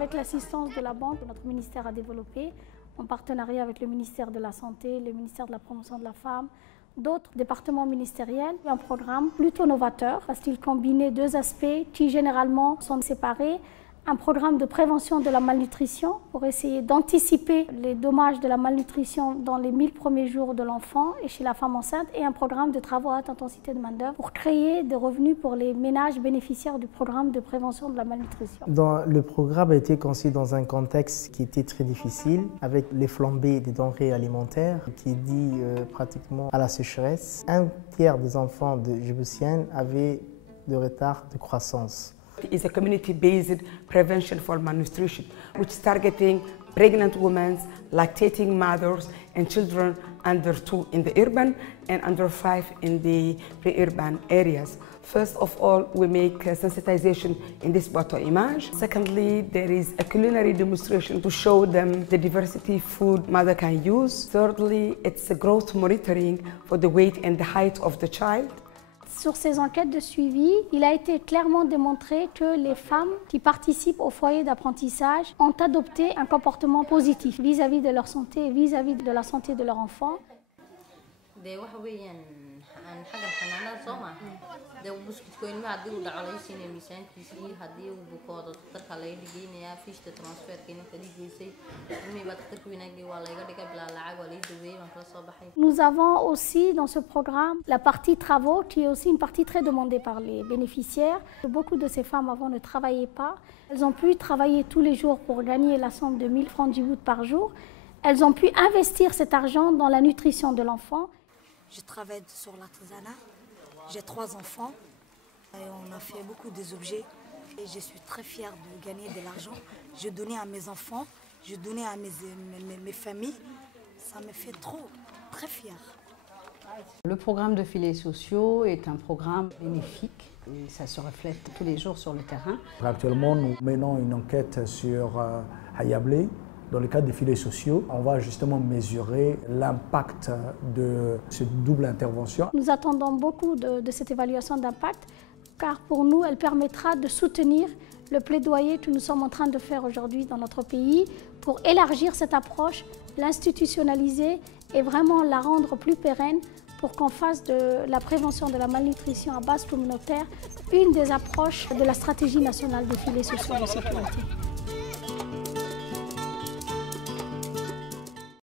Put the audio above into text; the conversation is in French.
Avec l'assistance de la banque, notre ministère a développé, en partenariat avec le ministère de la Santé, le ministère de la Promotion de la Femme, d'autres départements ministériels, un programme plutôt novateur parce qu'il combinait deux aspects qui généralement sont séparés. Un programme de prévention de la malnutrition pour essayer d'anticiper les dommages de la malnutrition dans les 1000 premiers jours de l'enfant et chez la femme enceinte, et un programme de travaux à haute intensité de main-d'œuvre pour créer des revenus pour les ménages bénéficiaires du programme de prévention de la malnutrition. Le programme a été conçu dans un contexte qui était très difficile, avec les flambées des denrées alimentaires qui est dit pratiquement à la sécheresse. Un tiers des enfants de djiboutiennes avaient de retard de croissance. It's a community-based prevention for malnutrition, which is targeting pregnant women, lactating mothers, and children under 2 in the urban and under 5 in the pre-urban areas. First of all, we make sensitization in this photo image. Secondly, there is a culinary demonstration to show them the diversity food mother can use. Thirdly, it's a growth monitoring for the weight and the height of the child. Sur ces enquêtes de suivi, il a été clairement démontré que les femmes qui participent au foyer d'apprentissage ont adopté un comportement positif vis-à-vis de leur santé et vis-à-vis de la santé de leur enfant. Nous avons aussi dans ce programme la partie travaux qui est aussi une partie très demandée par les bénéficiaires. Beaucoup de ces femmes avant ne travaillaient pas. Elles ont pu travailler tous les jours pour gagner la somme de 1000 francs Djibouti par jour. Elles ont pu investir cet argent dans la nutrition de l'enfant. Je travaille sur l'artisanat, j'ai 3 enfants et on a fait beaucoup des objets et je suis très fière de gagner de l'argent. Je donnais à mes enfants, je donnais à mes familles, ça me fait très fière. Le programme de filets sociaux est un programme bénéfique et ça se reflète tous les jours sur le terrain. Actuellement, nous menons une enquête sur Hayablé. Dans le cadre des filets sociaux, on va justement mesurer l'impact de cette double intervention. Nous attendons beaucoup de cette évaluation d'impact, car pour nous, elle permettra de soutenir le plaidoyer que nous sommes en train de faire aujourd'hui dans notre pays pour élargir cette approche, l'institutionnaliser et vraiment la rendre plus pérenne pour qu'on fasse de la prévention de la malnutrition à base communautaire une des approches de la stratégie nationale des filets sociaux de sécurité.